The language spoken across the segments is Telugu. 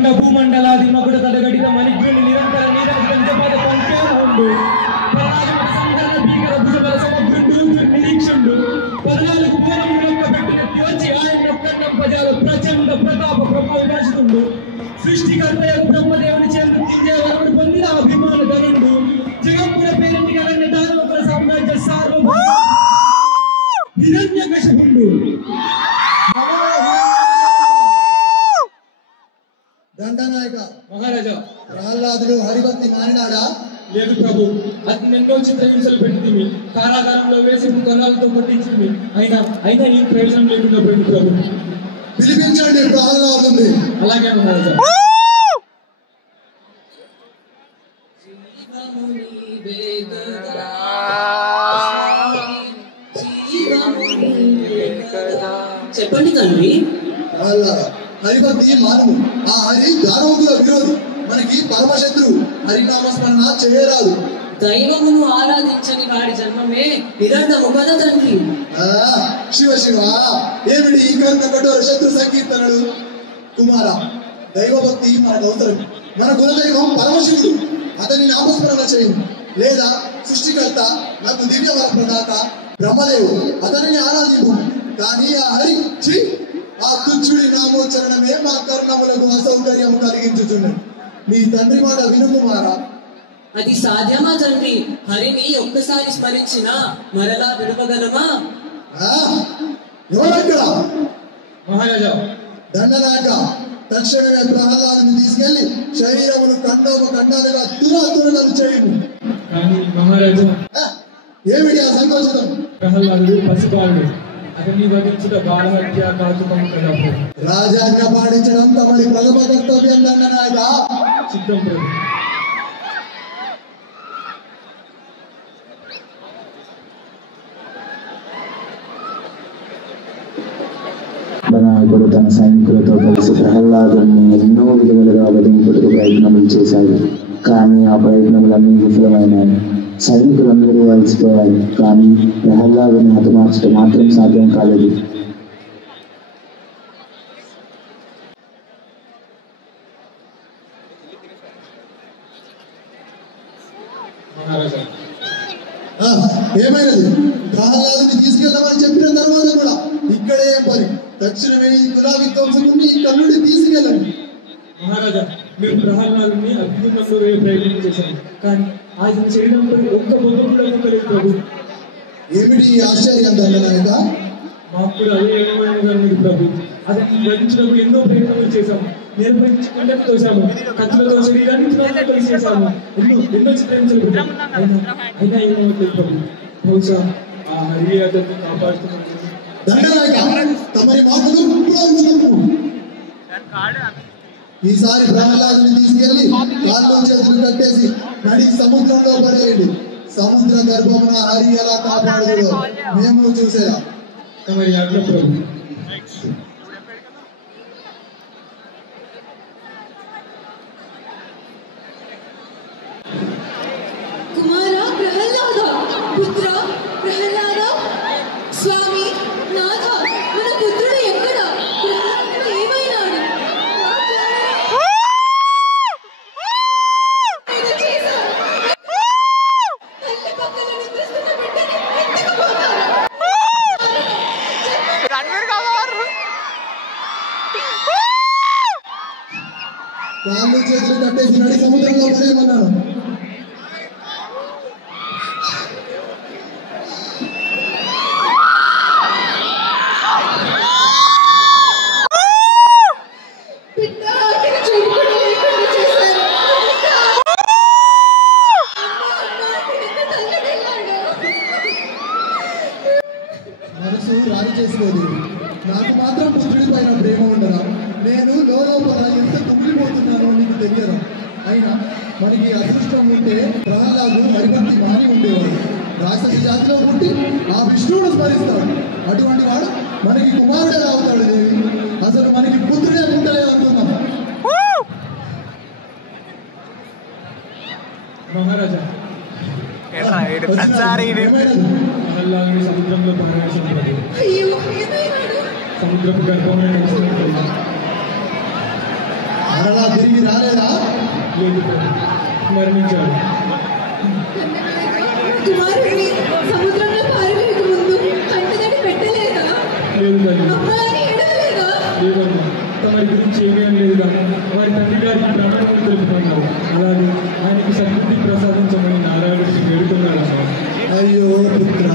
అఖండ భూమండలాది మగుడ తడగడిన మణిగ్రుని నిరంతర నీరాజపద పంకేముండు పరాజపద సంకరణ భీకర భుజబల సమగ్రుండు నిరీక్షుండు 14 భువనములొక్క పెట్టిన యోచి ఆయన ఒక్కన్నం పదాల ప్రచండ ప్రతాప బ్రహ్మవిభాషితుండు సృష్టికర్తయకు బ్రహ్మదేవుని చేత వరముడు పొందిన అభిమాన ధనుండు జగత్పుర పేరెంటి కలన్న దానవకుల సామ్రాజ్య సార్వభౌమ హిరణ్యకశిపుండు దండనాయక మహారాజా ప్రహ్లాదుడు హరిభక్తి మానినాడా? లేదు ప్రభు, అది ఎన్నో చిత్రహింసలు పెట్టింది, కారాగారంలో వేసి కొనాలతో కొట్టించింది, అయినా ఈ ప్రయోజనం లేకుండా పోయింది ప్రభు. పిలిపించండి ప్రహ్లాదుని. అలాగే మహారాజా. చెప్పండి తండ్రి. హరిభక్తి మానవు. ఆ హరి దానవుల విరోధి, మనకి పరమశత్రువు. హరినామస్మరణ చేయరాదు. దైవమును ఆరాధించని వాడి జన్మమే నిరర్ధము కదా తండ్రి. శివ శివ, ఏమిటి ఈ కర్ణ కఠోర శత్రు సంకీర్తనలు? కుమార, దైవభక్తి మనకు అవసరం. మన కులదైవం పరమశివుడు, అతని నామస్మరణ చేయము. లేదా సృష్టికర్త, నాకు దివ్య వర ప్రదాత బ్రహ్మదేవుడు, అతనిని ఆరాధింపు. కానీ ఆ హరి ఆ తుచ్చుడి నామోచ్చరణమే మా కర్ణములకు అసౌకర్యం కలిగించుచున్నది. మీ తండ్రి మాట విను కుమారా. అది సాధ్యమా తండ్రి? హరిని ఒక్కసారి స్మరించినా మరలా విడవగలమా? ఎవరక్కడ? మహారాజా. దండనాయక, తక్షణమే ప్రహ్లాదుని తీసుకెళ్లి శరీరమును ఖండాలుగా తురాతురలను చేయము. కానీ మహారాజా, ఏమిటి ఆ సంకోచం? ప్రహ్లాదుడు పసిబాలుడు, అతన్ని వధించుట బాలహత్య కాచుకం కదా. రాజాజ్ఞ పాటించడం తమని ప్రథమ కర్తవ్యం దండనాయక. సిద్ధం ప్రభు. నాయకుడు తన సైనికులతో కలిసి ప్రహ్లాదుని ఎన్నో విలువలుగా వధింపుటకు ప్రయత్నములు చేశాడు. కానీ ఆ ప్రయత్నములన్నీ విఫలమైనాయి. సైనికులందరూ అలసిపోయారు. కానీ ప్రహ్లాదుని హతమార్చడం మాత్రం సాధ్యం కాలేదు. ఏమైనది? ప్రహ్లాదుని తీసుకెళ్దామని చెప్పిన తర్వాత కూడా ఇక్కడే ఏం పని? తక్షణమే ఈ గులాబీ తోచుకుని ఈ కన్నుడి తీసుకెళ్ళండి. మహారాజా, మేము ప్రహ్లాదుని అగ్నిగుండంలో వేయ ప్రయత్నం చేశాము, కానీ ఆయన శరీరంలో ఒక్క బొద్దు కలిగి ప్రభు. ఏమిటి ఈ ఆశ్చర్యం దండనాయక? మాకు కూడా అదే ఏమైనా ప్రభు. అది వధించడానికి ఎన్నో ప్రయత్నాలు చేశాము, నిర్వహించకుండా తోసాము, కత్తులతో శరీరాన్ని కలిసి చేశాము, ఎన్నో చిత్రహింసలు పెట్టాము. అయినా ఏమవుతుంది ప్రభు. బహుశా ఆ హరి అతన్ని కాపాడుతున్నాను. దండనాయక, తమరి మాటలు ఈసారి ప్రహ్లాదుని తీసుకెళ్లి కాళ్ళు చేతులు కట్టేసి నడి సముద్రంలో పడేయండి. సముద్ర గర్భమున హరి ఎలా కాపాడుతుందో మేము చూసేలా. తమరి ఆజ్ఞ ప్రభు. కుమార ప్రహ్లాద, పుత్ర ప్రహ్లాద, స్వామి నాథ, మన పుత్రుడు ఎక్కడ? ఏమైనాడు? కాళ్ళు చేతులు కట్టేసి నడి సముద్రంలో పడేయమన్నాను. మనసు రాయి చేసుకోదు. నాకు మాత్రం పుత్రుడి పైన ప్రేమ ఉండదా? నేను లోపల ఎంత కుమిలిపోతున్నానో నీకు తెలియదా? అయినా మనకి అదృష్టం ఉంటే ప్రహ్లాదు హరిభక్తి మాని ఉండేవాడు. రాక్షసి జాతిలో పుట్టి ఆ విష్ణువును స్మరిస్తాడు. అటువంటి వాడు మనకి కుమారుడే అవుతాడు. దేవి, అసలు మనకి పుత్రుడే పుట్టలేదు అనుకున్నాం. మహారాజా, ప్రహ్లాదుని సముద్రంలో పారవేశారు. సముద్రపు గర్భంలో మరలా తిరిగి రాలేదా? లేదు మరణించాడు. కుమారుడిని సముద్రంలో పారవేయక ముందు కంటదడి పెట్టలేదా? లేదు తల్లి. అమ్మాయిని ఎడవలేదా? లేదమ్మా, తమరి గురించి ఏమీ లేదు కానీ వారి తండ్రి గారికి ప్రమాణం తెలుపుతున్నారు. అలాగే ఆయనకు సద్బుద్ధి ప్రసాదించమని నారాయణుడికి వేడుకున్నాడమ్మా. అయ్యో పుత్ర,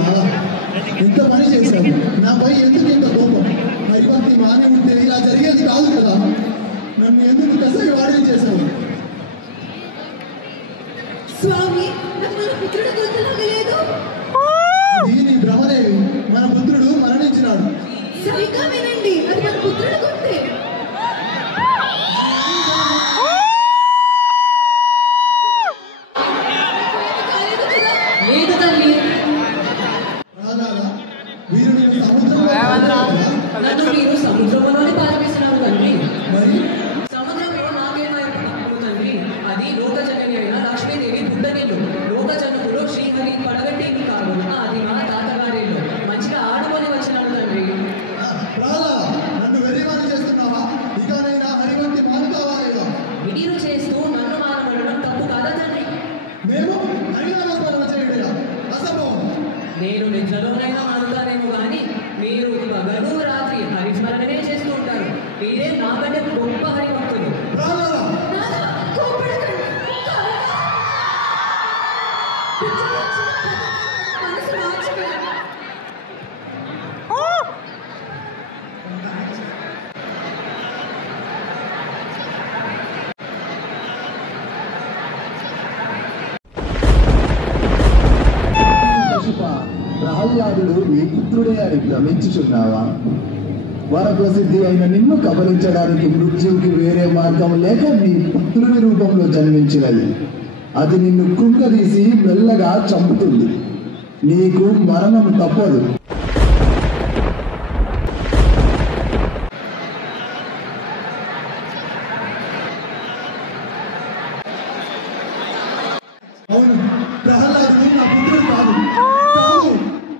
ఎంత పని చేశావు. నాపై ఎందుకు ఇంత కోపం? హరిభక్తి మాని ఉంటే ఇలా జరిగేది కాదు కదా. నన్ను ఎందుకు కసరి వాడిని చేశావు? స్వామి, నాకు మన పుత్రుడు గుర్తులాగలేదు. ఇది నీ భ్రమదేవి. మన పుత్రుడు మరణించినాడు. సరిగ్గా వినండి, అది మన పుత్రుడు గుర్తే. లేదు తల్లి, రాగాలా? వీరు నిన్ను సముద్రంలో నన్ను మీరు సముద్రంలోనే పారవేసినారు తండ్రి. మరి సముద్రంలో నాకేమైపోతుంది తండ్రి? అది లోకజనని అయిన లక్ష్మీదేవి బుడ్డనిల్లు. లోకజనకులు శ్రీహరి పడగట్టి కాదు, అది మా తాతగారిల్లు. మంచిగా ఆడుకొని వచ్చినాను తండ్రి. రాలా, నన్ను వెర్రివాణి చేస్తున్నావా? ఇక నైనా హరిభక్తి మానుతావా లేదా? విడిలు చేస్తూ నన్ను మానబడడం తప్పు కాదా తండ్రి? మేము హరినామస్మరణ చేయడమేనా? అసంభవం. నేను నిద్రలోనైనా మానుతానేమో కానీ మీరు పగలు రాత్రి హరిస్మరణనే చేస్తూ ఉంటారు. మీరే నాకంటే గొప్ప హరిభక్తులు. రాలా, నాన్న, కోపడకండి. మనసు మార్చుకోండి. ప్రహ్లాదుడు నీ పుత్రుడే అని భ్రమించుచున్నావా? వరప్రసిద్ధి అయిన నిన్ను కబలించడానికి మృత్యువుకి వేరే మార్గం లేక నీ పుత్రుని రూపంలో జన్మించినది. అది నిన్ను కృంగదీసి మెల్లగా చంపుతుంది. నీకు మరణం తప్పదు. అవును, ప్రహ్లాదుడు నా పుత్రుడు కాదు. కాదు,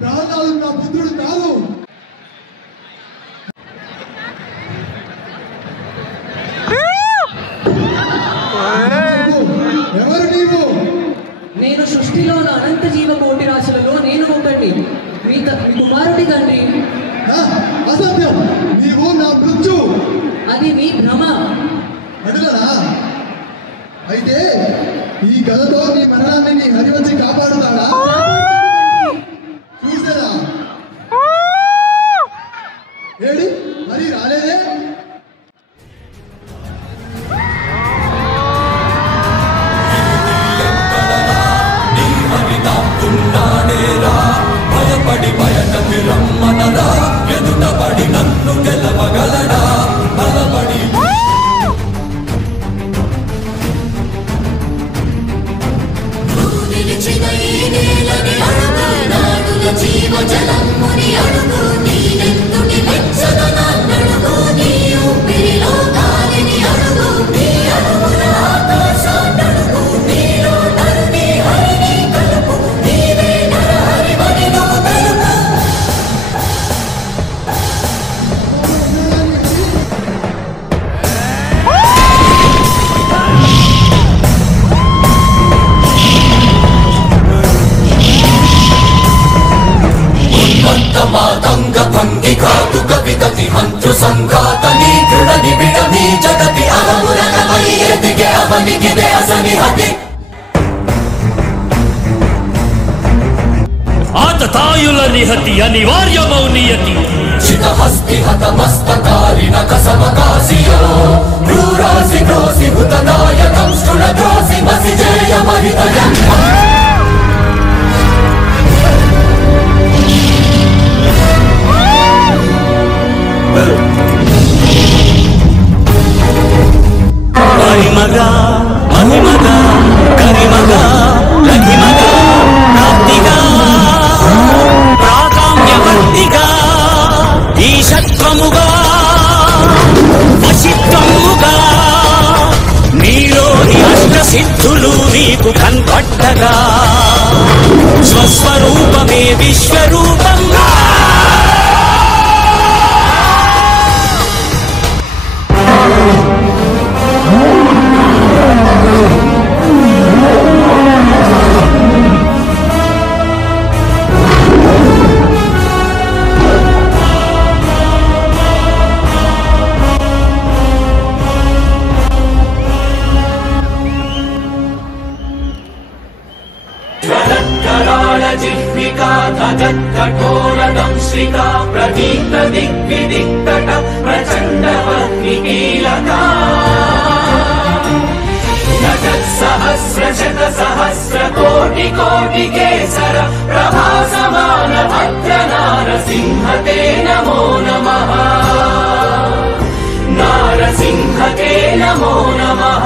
ప్రహ్లాదుడు నా పుత్రుడు కాదు. ఎవరు నీవు? నేను సృష్టిలోని అనంత జీవ కోటి రాశులలో నేను ఒకటి. మీ కుమారుడి తండ్రి. ఆ, అసత్యం. నీవు నా మృత్యు. అది మీ భ్రమ. అడుగనా? అయితే ఈ గదతో నీ మరణాన్ని నీ హరివంశి కాపాడుతాడా? చూసారా? ఏడి మరి రాలేదే? భయపడి బయటకి రమ్మనరా, ఎదుటపడి నన్ను గెలవగలడా? బలపడి నిలిచిన ఈ నేలని అడుగు, నాడుల జీవజలముని అడుగు, నీనెందుని వెచ్చదనాన్నడుగు, నీ ఊపిరిలో గాలిని అడుగు, నీ అడుగుల ఆకాశాన్నడుగు, నీలో నరుని హరిని కలుపు, నీవే నరహరివని నువ్వు తెలుపు. మాతంగ భంగి కాదు కవితతి హంతృ సంఘాతని దృఢని విడమి జగతి అలమురగమై ఎదిగే అవనిగిదే అసని హతి. ఆతతాయుల నిహతి అనివార్యమౌ నియతి. చితహస్తి హతమస్తకారిణ కసమకాశియో క్రూరాసి క్రోసి హుతనాయకం స్థులద్రోసి మసిజేయ మహితయం. మహిమగా మహిమగా కరిమగా లఘిమగా ప్రాప్తిగా ప్రాకామ్యవర్తిగా ఈశత్వముగా వశిత్వముగా నీలోని అష్టసిద్ధులు నీకు కన్పట్టగా స్వస్వరూపమే విశ్వరూపంగా जगत्कठोरदंश्रिका प्रदीप्त दिग्विदिक्तट प्रचण्डवह्निकीलका सहस्रशतसहस्रकोटिकोटिकेसर प्रभासमान भद्र नारसिंह ते नमो नमः नारसिंह ते नमो नमः